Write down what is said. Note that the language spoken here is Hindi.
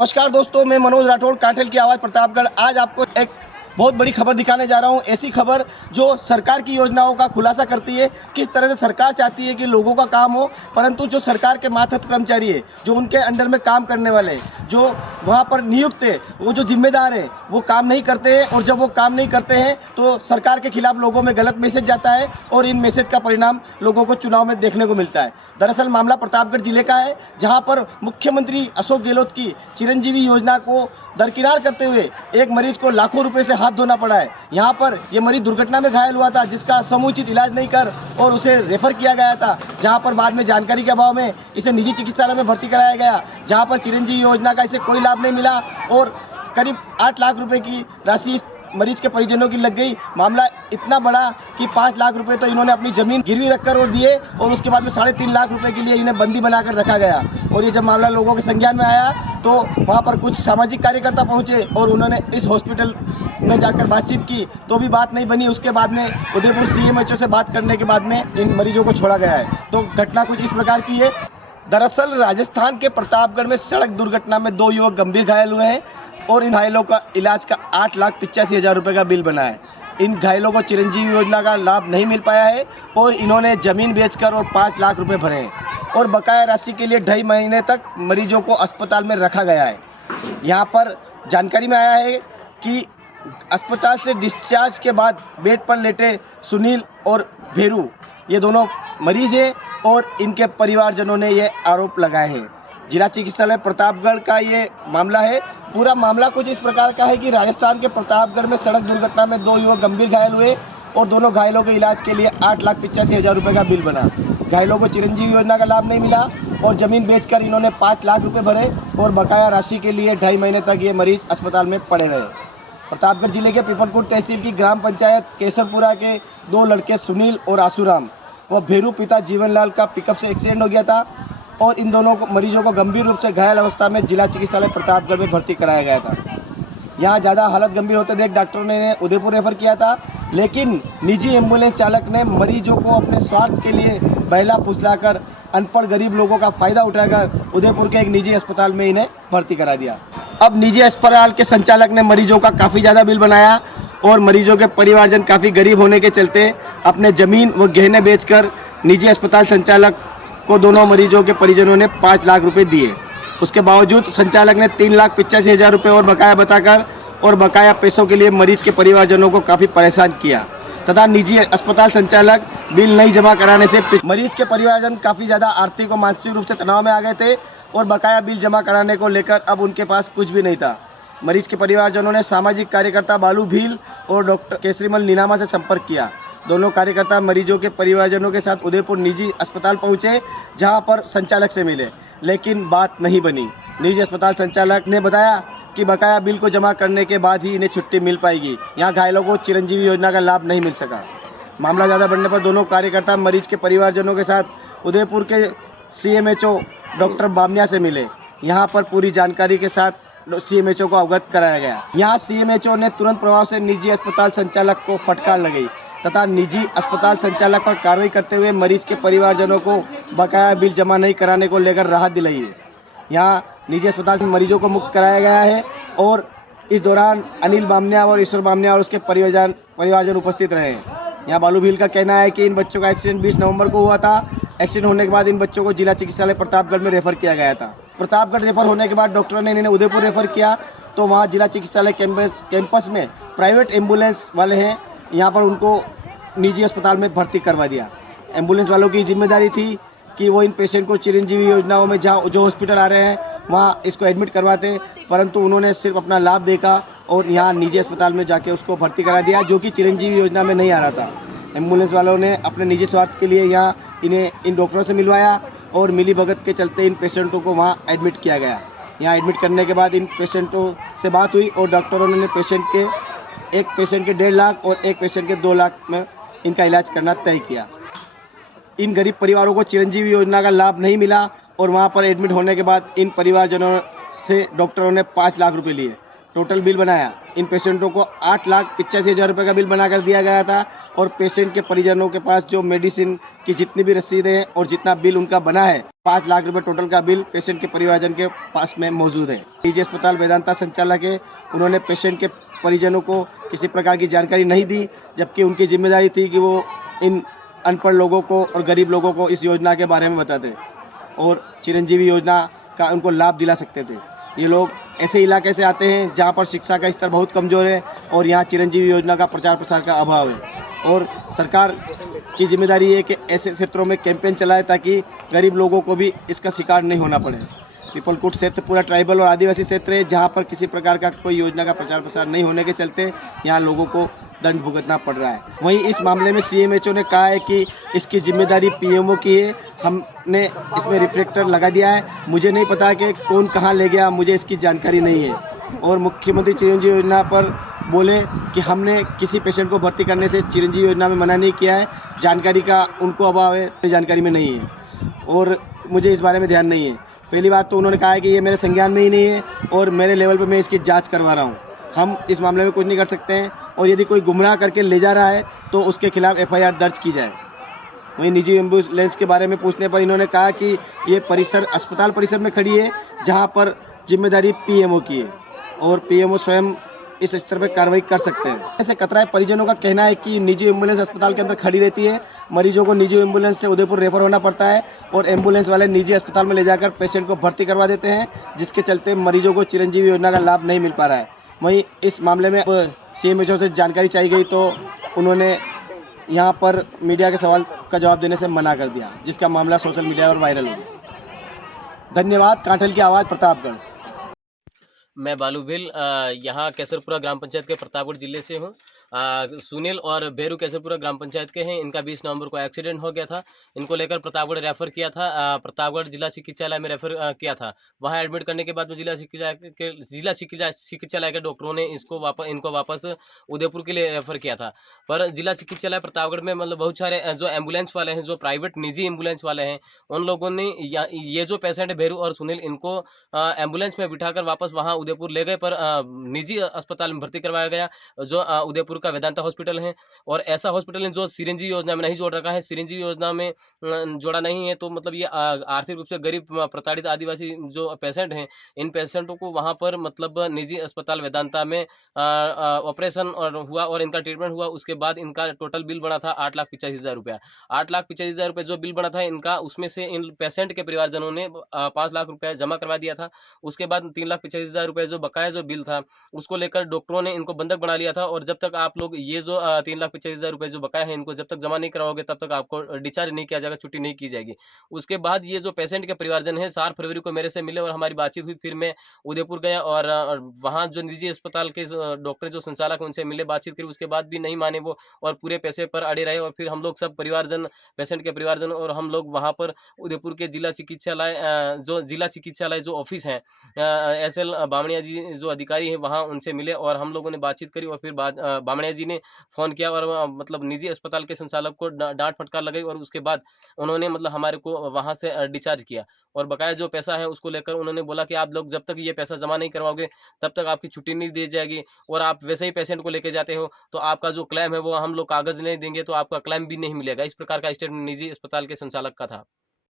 नमस्कार दोस्तों, मैं मनोज राठौड़, कांठल की आवाज़ प्रतापगढ़। आज आपको एक बहुत बड़ी खबर दिखाने जा रहा हूं। ऐसी खबर जो सरकार की योजनाओं का खुलासा करती है। किस तरह से सरकार चाहती है कि लोगों का काम हो, परंतु जो सरकार के मातहत कर्मचारी है, जो उनके अंडर में काम करने वाले, जो वहां पर नियुक्त है, वो जो जिम्मेदार है, वो काम नहीं करते हैं। और जब वो काम नहीं करते हैं तो सरकार के खिलाफ लोगों में गलत मैसेज जाता है और इन मैसेज का परिणाम लोगों को चुनाव में देखने को मिलता है। दरअसल मामला प्रतापगढ़ जिले का है, जहां पर मुख्यमंत्री अशोक गहलोत की चिरंजीवी योजना को दरकिनार करते हुए एक मरीज को लाखों रुपए से हाथ धोना पड़ा है। यहाँ पर ये मरीज दुर्घटना में घायल हुआ था, जिसका समुचित इलाज नहीं कर और उसे रेफर किया गया था, जहाँ पर बाद में जानकारी के अभाव में इसे निजी चिकित्सालय में भर्ती कराया गया, जहाँ पर चिरंजीवी योजना का इसे कोई लाभ नहीं मिला और करीब 8 लाख रुपए की राशि मरीज के परिजनों की लग गई। मामला इतना बड़ा कि 5 लाख रुपए तो इन्होंने अपनी जमीन गिरवी रखकर और दिए और उसके बाद में 3.5 लाख रुपए के लिए इन्हें बंदी बनाकर रखा गया। और ये जब मामला लोगों के संज्ञान में आया तो वहाँ पर कुछ सामाजिक कार्यकर्ता पहुँचे और उन्होंने इस हॉस्पिटल में जाकर बातचीत की, तो भी बात नहीं बनी। उसके बाद में उदयपुर CMHO से बात करने के बाद में इन मरीजों को छोड़ा गया है। तो घटना कुछ इस प्रकार की है। दरअसल राजस्थान के प्रतापगढ़ में सड़क दुर्घटना में 2 युवक गंभीर घायल हुए हैं और इन घायलों का इलाज का 8,85,000 रुपये का बिल बना है। इन घायलों को चिरंजीवी योजना का लाभ नहीं मिल पाया है और इन्होंने जमीन बेचकर और 5 लाख रुपए भरे हैं और बकाया राशि के लिए 2.5 महीने तक मरीजों को अस्पताल में रखा गया है। यहाँ पर जानकारी में आया है कि अस्पताल से डिस्चार्ज के बाद बेड पर लेटे सुनील और भेरू, ये दोनों मरीज हैं और इनके परिवारजनों ने ये आरोप लगाए हैं। जिला चिकित्सालय प्रतापगढ़ का ये मामला है। पूरा मामला कुछ इस प्रकार का है कि राजस्थान के प्रतापगढ़ में सड़क दुर्घटना में 2 युवक गंभीर घायल हुए और दोनों घायलों के इलाज के लिए 8,85,000 रुपये का बिल बना। घायलों को चिरंजीवी योजना का लाभ नहीं मिला और ज़मीन बेचकर इन्होंने 5 लाख रुपये भरे और बकाया राशि के लिए 2.5 महीने तक ये मरीज अस्पताल में पड़े रहे। प्रतापगढ़ जिले के पीपलकोट तहसील की ग्राम पंचायत केसरपुरा के 2 लड़के सुनील और आसूराम व भेरू पिता जीवनलाल का पिकअप से एक्सीडेंट हो गया था और इन दोनों मरीजों को गंभीर रूप से घायल अवस्था में जिला चिकित्सालय प्रतापगढ़ में भर्ती कराया गया था। यहाँ ज़्यादा हालत गंभीर होते देख डॉक्टरों ने उदयपुर रेफर किया था, लेकिन निजी एम्बुलेंस चालक ने मरीजों को अपने स्वार्थ के लिए बहला फुसलाकर अनपढ़ गरीब लोगों का फायदा उठाकर उदयपुर के एक निजी अस्पताल में इन्हें भर्ती करा दिया। अब निजी अस्पताल के संचालक ने मरीजों का काफ़ी ज़्यादा बिल बनाया और मरीजों के परिवारजन काफ़ी गरीब होने के चलते अपने ज़मीन व गहने बेचकर निजी अस्पताल संचालक को दोनों मरीजों के परिजनों ने 5 लाख रुपए दिए। उसके बावजूद संचालक ने 3,85,000 रुपये और बकाया बताकर और बकाया पैसों के लिए मरीज के परिवारजनों को काफ़ी परेशान किया तथा निजी अस्पताल संचालक बिल नहीं जमा कराने से मरीज के परिवारजन काफ़ी ज़्यादा आर्थिक और मानसिक रूप से तनाव में आ गए थे और बकाया बिल जमा कराने को लेकर अब उनके पास कुछ भी नहीं था। मरीज के परिवारजनों ने सामाजिक कार्यकर्ता बालू भील और डॉक्टर केसरीमल नीनामा से संपर्क किया। दोनों कार्यकर्ता मरीजों के परिवारजनों के साथ उदयपुर निजी अस्पताल पहुंचे, जहां पर संचालक से मिले, लेकिन बात नहीं बनी। निजी अस्पताल संचालक ने बताया कि बकाया बिल को जमा करने के बाद ही इन्हें छुट्टी मिल पाएगी। यहां घायलों को चिरंजीवी योजना का लाभ नहीं मिल सका। मामला ज़्यादा बढ़ने पर दोनों कार्यकर्ता मरीज के परिवारजनों के साथ उदयपुर के CMHO डॉक्टर बामनिया से मिले। यहाँ पर पूरी जानकारी के साथ CMHO को अवगत कराया गया। यहाँ CMHO ने तुरंत प्रभाव से निजी अस्पताल संचालक को फटकार लगाई तथा निजी अस्पताल संचालक पर कार्रवाई करते हुए मरीज के परिवारजनों को बकाया बिल जमा नहीं कराने को लेकर राहत दिलाई है। यहाँ निजी अस्पताल से मरीजों को मुक्त कराया गया है और इस दौरान अनिल बामनिया और ईश्वर बामनिया और उसके परिवारजन उपस्थित रहे हैं। यहाँ बालू भील का कहना है कि इन बच्चों का एक्सीडेंट 20 नवंबर को हुआ था। एक्सीडेंट होने के बाद इन बच्चों को जिला चिकित्सालय प्रतापगढ़ में रेफर किया गया था। प्रतापगढ़ रेफर होने के बाद डॉक्टरों ने इन्हें उदयपुर रेफर किया, तो वहाँ जिला चिकित्सालय कैंपस में प्राइवेट एम्बुलेंस वाले हैं, यहाँ पर उनको निजी अस्पताल में भर्ती करवा दिया। एम्बुलेंस वालों की जिम्मेदारी थी कि वो इन पेशेंट को चिरंजीवी योजनाओं में जहाँ जो हॉस्पिटल आ रहे हैं वहाँ इसको एडमिट करवाते, परंतु उन्होंने सिर्फ अपना लाभ देखा और यहाँ निजी अस्पताल में जाके उसको भर्ती करा दिया, जो कि चिरंजीवी योजना में नहीं आ रहा था। एम्बुलेंस वालों ने अपने निजी स्वार्थ के लिए यहाँ इन्हें इन डॉक्टरों से मिलवाया और मिली भगत के चलते इन पेशेंटों को वहाँ एडमिट किया गया। यहाँ एडमिट करने के बाद इन पेशेंटों से बात हुई और डॉक्टरों ने एक पेशेंट के 1.5 लाख और एक पेशेंट के 2 लाख में इनका इलाज करना तय किया। इन गरीब परिवारों को चिरंजीवी योजना का लाभ नहीं मिला और वहाँ पर एडमिट होने के बाद इन परिवारजनों से डॉक्टरों ने 5 लाख रुपए लिए। टोटल बिल बनाया। इन पेशेंटों को 8,85,000 रुपये का बिल बनाकर दिया गया था और पेशेंट के परिजनों के पास जो मेडिसिन की जितनी भी रसीदें हैं और जितना बिल उनका बना है, 5 लाख रुपए टोटल का बिल पेशेंट के परिवारजन के पास में मौजूद है। निजी अस्पताल वेदांता संचालक है, उन्होंने पेशेंट के परिजनों को किसी प्रकार की जानकारी नहीं दी, जबकि उनकी जिम्मेदारी थी कि वो इन अनपढ़ लोगों को और गरीब लोगों को इस योजना के बारे में बताते और चिरंजीवी योजना का उनको लाभ दिला सकते थे। ये लोग ऐसे इलाके से आते हैं जहाँ पर शिक्षा का स्तर बहुत कमज़ोर है और यहाँ चिरंजीवी योजना का प्रचार प्रसार का अभाव है, और सरकार की जिम्मेदारी है कि ऐसे क्षेत्रों में कैंपेन चलाए ताकि गरीब लोगों को भी इसका शिकार नहीं होना पड़े। पीपलकुट क्षेत्र पूरा ट्राइबल और आदिवासी क्षेत्र है, जहाँ पर किसी प्रकार का कोई योजना का प्रचार प्रसार नहीं होने के चलते यहाँ लोगों को दंड भुगतना पड़ रहा है। वहीं इस मामले में सीएमएचओ ने कहा है कि इसकी जिम्मेदारी पीएमओ की है, हमने इसमें रिफ्लेक्टर लगा दिया है, मुझे नहीं पता कि कौन कहाँ ले गया, मुझे इसकी जानकारी नहीं है। और मुख्यमंत्री चिरंजीवी योजना पर बोले कि हमने किसी पेशेंट को भर्ती करने से चिरंजीवी योजना में मना नहीं किया है, जानकारी का उनको अभाव है, जानकारी में नहीं है और मुझे इस बारे में ध्यान नहीं है। पहली बात तो उन्होंने कहा है कि ये मेरे संज्ञान में ही नहीं है और मेरे लेवल पे मैं इसकी जांच करवा रहा हूँ, हम इस मामले में कुछ नहीं कर सकते हैं, और यदि कोई गुमराह करके ले जा रहा है तो उसके खिलाफ एफआईआर दर्ज की जाए। वहीं निजी एम्बुलेंस के बारे में पूछने पर इन्होंने कहा कि ये परिसर अस्पताल परिसर में खड़ी है जहाँ पर जिम्मेदारी पीएमओ की है और पीएमओ स्वयं इस स्तर पर कार्रवाई कर सकते हैं। ऐसे कतराए परिजनों का कहना है कि निजी एम्बुलेंस अस्पताल के अंदर खड़ी रहती है, मरीजों को निजी एम्बुलेंस से उदयपुर रेफर होना पड़ता है और एम्बुलेंस वाले निजी अस्पताल में ले जाकर पेशेंट को भर्ती करवा देते हैं, जिसके चलते मरीजों को चिरंजीवी योजना का लाभ नहीं मिल पा रहा है। वहीं इस मामले में सीएमएचओ से जानकारी चाहिए गई तो उन्होंने यहाँ पर मीडिया के सवाल का जवाब देने से मना कर दिया, जिसका मामला सोशल मीडिया पर वायरल हो गया। धन्यवाद। कांठल की आवाज़, प्रतापगढ़। मैं बालू भिल यहाँ केसरपुरा ग्राम पंचायत के प्रतापगढ़ जिले से हूँ। सुनील और बेरू केसरपुरा ग्राम पंचायत के हैं। इनका 20 नवंबर को एक्सीडेंट हो गया था। इनको लेकर प्रतापगढ़ रेफर किया था, प्रतापगढ़ जिला चिकित्सालय में रेफर किया था। वहाँ एडमिट करने के बाद में जिला चिकित्सालय के डॉक्टरों ने इनको वापस उदयपुर के लिए रेफर किया था। पर जिला चिकित्सालय प्रतापगढ़ में मतलब बहुत सारे जो एम्बुलेंस वाले हैं, जो प्राइवेट निजी एम्बुलेंस वाले हैं, उन लोगों ने ये जो पेशेंट है बेरू और सुनील, इनको एम्बुलेंस में बिठाकर वापस वहाँ उदयपुर ले गए, पर निजी अस्पताल में भर्ती करवाया गया जो उदयपुर का वेदांता हॉस्पिटल है। और ऐसा हॉस्पिटल है जो चिरंजीवी योजना में नहीं जोड़ रखा है। चिरंजीवी योजना में जोड़ा नहीं है तो मतलब ये आर्थिक रूप से गरीब प्रताड़ित आदिवासी जो पेशेंट हैं, इन पेशेंटों को वहाँ पर मतलब निजी अस्पताल वेदांता में ऑपरेशन और हुआ और इनका ट्रीटमेंट हुआ। उसके बाद इनका टोटल बिल बना था 8,85,000 रुपया। 8,85,000 रुपये जो बिल बना था इनका, उसमें से इन पेशेंट के परिवारजनों ने 5 लाख रुपये जमा करवा दिया था। उसके बाद 3,85,000 रुपये जो बकाया जो बिल था उसको लेकर डॉक्टरों ने इनको बंधक बना लिया था, और जब तक आप लोग ये जो 3,85,000 रुपये जो बकाया है इनको जब तक जमा नहीं कराओगे तब तक आपको डिस्चार्ज नहीं किया जाएगा, छुट्टी नहीं की जाएगी। उसके बाद ये जो पेशेंट के परिवारजन है 4 फरवरी को मेरे से मिले और हमारी बातचीत हुई। फिर मैं उदयपुर गया और वहाँ जो निजी अस्पताल के डॉक्टर जो संचालक हैं उनसे मिले, बातचीत करी। उसके बाद भी नहीं माने वो और पूरे पैसे पर अड़े रहे, और फिर हम लोग सब परिवारजन, पेशेंट के परिवारजन और हम लोग वहाँ पर उदयपुर के जिला चिकित्सालय जो ऑफिस है, SL बामणिया जी जो अधिकारी हैं वहाँ उनसे मिले और हम लोगों ने बातचीत करी। और फिर बामणिया जी ने फ़ोन किया और मतलब निजी अस्पताल के संचालक को डांट फटकार लगाई, और उसके बाद उन्होंने मतलब हमारे को वहाँ से डिस्चार्ज किया। और बकाया जो पैसा है उसको लेकर उन्होंने बोला कि आप लोग जब तक ये पैसा जमा नहीं करवाओगे तब तक आपकी छुट्टी नहीं दी जाएगी, और आप वैसे ही पेशेंट को लेके जाते हो तो आपका जो क्लेम है वो हम लोग कागज़ नहीं देंगे तो आपका क्लेम भी नहीं मिलेगा। इस प्रकार का स्टेटमेंट निजी अस्पताल के संचालक का था।